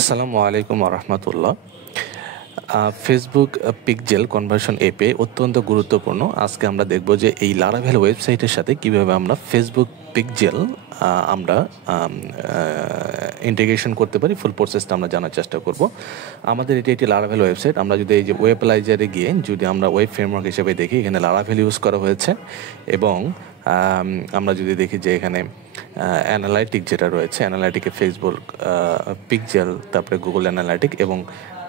আসসালামু আলাইকুম রহমতুল্লাহ। Facebook pixel conversion অ্যাপে অত্যন্ত গুরুত্বপূর্ণ। আজকে আমরা দেখব যে এই লারাভেল ওয়েবসাইটের সাথে কিভাবে আমরা ফেসবুক পিক্সেল আমরা ইন্টিগ্রেশন করতে পারি। ফুল প্রসেসটা আমরা জানার চেষ্টা করব। আমাদের এটি একটি লারাভেল ওয়েবসাইট। আমরা যদি এই যে ওয়েবলাইজারে গিয়ে যদি আমরা ওয়েব ফ্রেমওয়ার্ক হিসেবে দেখি, এখানে লারাভেল ইউজ করা হয়েছে এবং আমরা যদি দেখি যে এখানে অ্যানালাইটিক যেটা রয়েছে, অ্যানালাইটিকে ফেসবুক পিক্সেল, তারপরে গুগল অ্যানালাইটিক এবং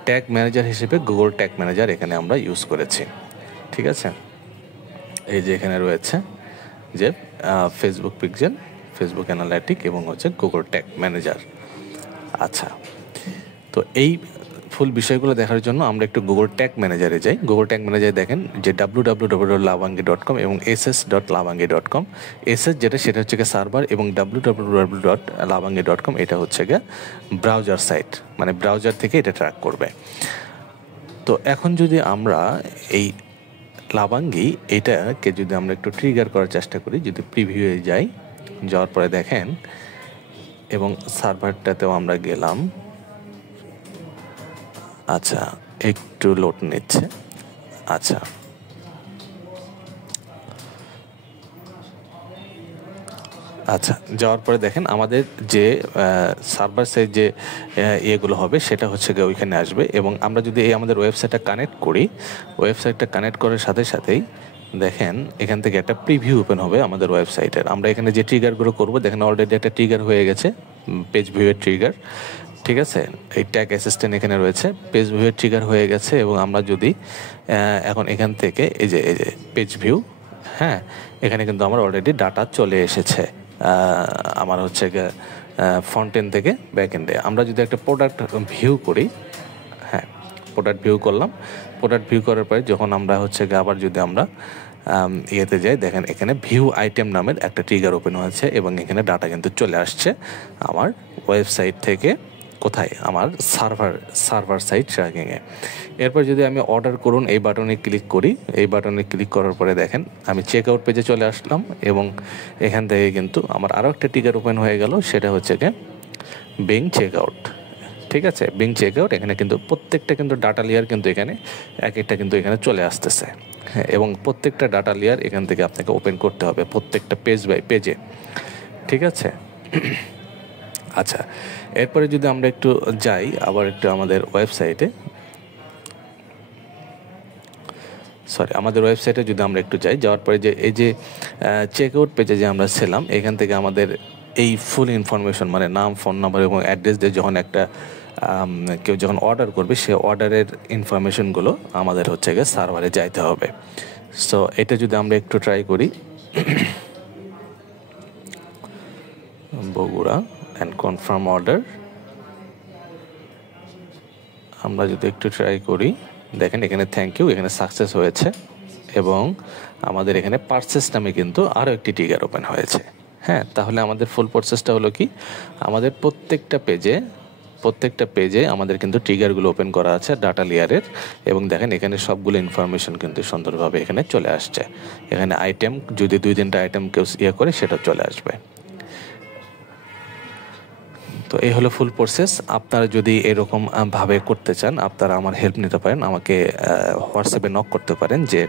ট্যাগ ম্যানেজার হিসেবে গুগল ট্যাগ ম্যানেজার এখানে আমরা ইউজ করেছি। ঠিক আছে, এই যে এখানে রয়েছে যে ফেসবুক পিক্সেল, ফেসবুক অ্যানালাইটিক এবং হচ্ছে গুগল ট্যাগ ম্যানেজার। আচ্ছা, তো এই ফুল বিষয়গুলো দেখার জন্য আমরা একটু গুগল ট্যাগ ম্যানেজারে যাই। গুগল ট্যাগ ম্যানেজারে দেখেন যে www.lavangi.com এবং ss.lavangi.com। ss যেটা সেটা হচ্ছে গিয়ে সার্ভার এবং www.lavangi.com এটা হচ্ছে গিয়ে ব্রাউজার সাইট, মানে ব্রাউজার থেকে এটা ট্র্যাক করবে। তো এখন যদি আমরা এই লাভাঙ্গি এটাকে যদি আমরা একটু ট্রিগার করার চেষ্টা করি, যদি প্রিভিউয়ে যাই, যাওয়ার পরে দেখেন এবং সার্ভারটাতেও আমরা গেলাম। আচ্ছা, একটু লোড নিচ্ছে। আচ্ছা, যাওয়ার পরে দেখেন আমাদের যে সার্ভার সাইড যে ইয়েগুলো হবে সেটা হচ্ছে গিয়ে ওইখানে আসবে এবং আমরা যদি এই আমাদের ওয়েবসাইটটা কানেক্ট করি, ওয়েবসাইটটা কানেক্ট করার সাথে সাথেই দেখেন এখান থেকে একটা প্রিভিউ ওপেন হবে আমাদের ওয়েবসাইটের। আমরা এখানে যে ট্রিগারগুলো করবো, দেখেন অলরেডি একটা ট্রিগার হয়ে গেছে, পেজ ভিউয়ের ট্রিগার। ঠিক আছে, এই ট্যাগ অ্যাসিস্ট্যান্ট এখানে রয়েছে, পেজ ভিউয়ের ট্রিগার হয়ে গেছে এবং আমরা যদি এখন এখান থেকে এই যে পেজ ভিউ, হ্যাঁ, এখানে কিন্তু আমার অলরেডি ডাটা চলে এসেছে আমার হচ্ছে ফ্রন্ট এন্ড থেকে ব্যাক এন্ডে। আমরা যদি একটা প্রোডাক্ট ভিউ করি, হ্যাঁ, প্রোডাক্ট ভিউ করলাম। প্রোডাক্ট ভিউ করার পরে যখন আমরা হচ্ছে আবার যদি আমরা ইয়েতে যাই, দেখেন এখানে ভিউ আইটেম নামের একটা ট্রিগার ওপেন হয়েছে এবং এখানে ডাটা কিন্তু চলে আসছে আমার ওয়েবসাইট থেকে। কোথায়? আমার সার্ভার সাইট ট্র্যাকিংয়ে। এরপর যদি আমি অর্ডার করুন এই বাটনে ক্লিক করি, এই বাটনে ক্লিক করার পরে দেখেন আমি চেক আউট পেজে চলে আসলাম এবং এখান থেকে কিন্তু আমার আরও একটা ট্রিগার ওপেন হয়ে গেল, সেটা হচ্ছে বিং চেক আউট। ঠিক আছে, বিং চেক আউট, এখানে কিন্তু প্রত্যেকটা কিন্তু ডাটা লেয়ার কিন্তু এখানে এক একটা কিন্তু এখানে চলে আসতেছে, হ্যাঁ, এবং প্রত্যেকটা ডাটা লেয়ার এখান থেকে আপনাকে ওপেন করতে হবে প্রত্যেকটা পেজ বাই পেজে। ঠিক আছে, আচ্ছা, এরপরে যদি আমরা একটু যাই আবার একটু আমাদের ওয়েবসাইটে, আমাদের ওয়েবসাইটে যদি আমরা একটু যাই, যাওয়ার পরে যে এই যে চেক আউট পেজে যে আমরা ছিলাম, এখান থেকে আমাদের এই ফুল ইনফরমেশন মানে নাম, ফোন নাম্বার এবং অ্যাড্রেস দিয়ে যখন একটা কেউ যখন অর্ডার করবে সে অর্ডারের ইনফরমেশনগুলো আমাদের হচ্ছে গিয়ে সার্ভারে যাইতে হবে। সো এটা যদি আমরা একটু ট্রাই করি, বগুড়া অ্যান্ড কনফার্ম অর্ডার, আমরা যদি একটু ট্রাই করি, দেখেন এখানে থ্যাংক ইউ, এখানে সাকসেস হয়েছে এবং আমাদের এখানে পারচেস নামে কিন্তু আরও একটি ট্রিগার ওপেন হয়েছে। হ্যাঁ, তাহলে আমাদের ফুল প্রসেসটা হলো কি, আমাদের প্রত্যেকটা পেজে আমাদের কিন্তু ট্রিগারগুলো ওপেন করা আছে ডাটা লেয়ারের এবং দেখেন এখানে সবগুলো ইনফরমেশন কিন্তু সুন্দরভাবে এখানে চলে আসছে। এখানে আইটেম যদি 2-3টা আইটেম কেউ ইয়ে করে সেটা চলে আসবে। তো এই হলো ফুল প্রসেস। আপনারা যদি এরকম ভাবে করতে চান, আপনারা আমার হেল্প নিতে পারেন, আমাকে হোয়াটসঅ্যাপে নক করতে পারেন যে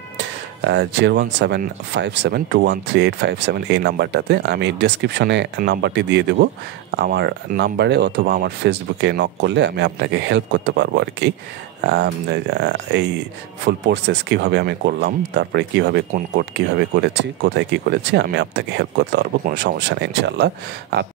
01757213857 এই নাম্বারটাতে। আমি ডেসক্রিপশনে নাম্বারটি দিয়ে দেব, আমার নাম্বারে অথবা আমার ফেসবুকে নক করলে আমি আপনাকে হেল্প করতে পারবো আর কি। এই ফুল প্রসেস কীভাবে আমি করলাম, তারপরে কীভাবে কোন কোড কীভাবে করেছি, কোথায় কী করেছি, আমি আপনাকে হেল্প করতে পারবো, কোনো সমস্যা নেই ইনশাআল্লাহ।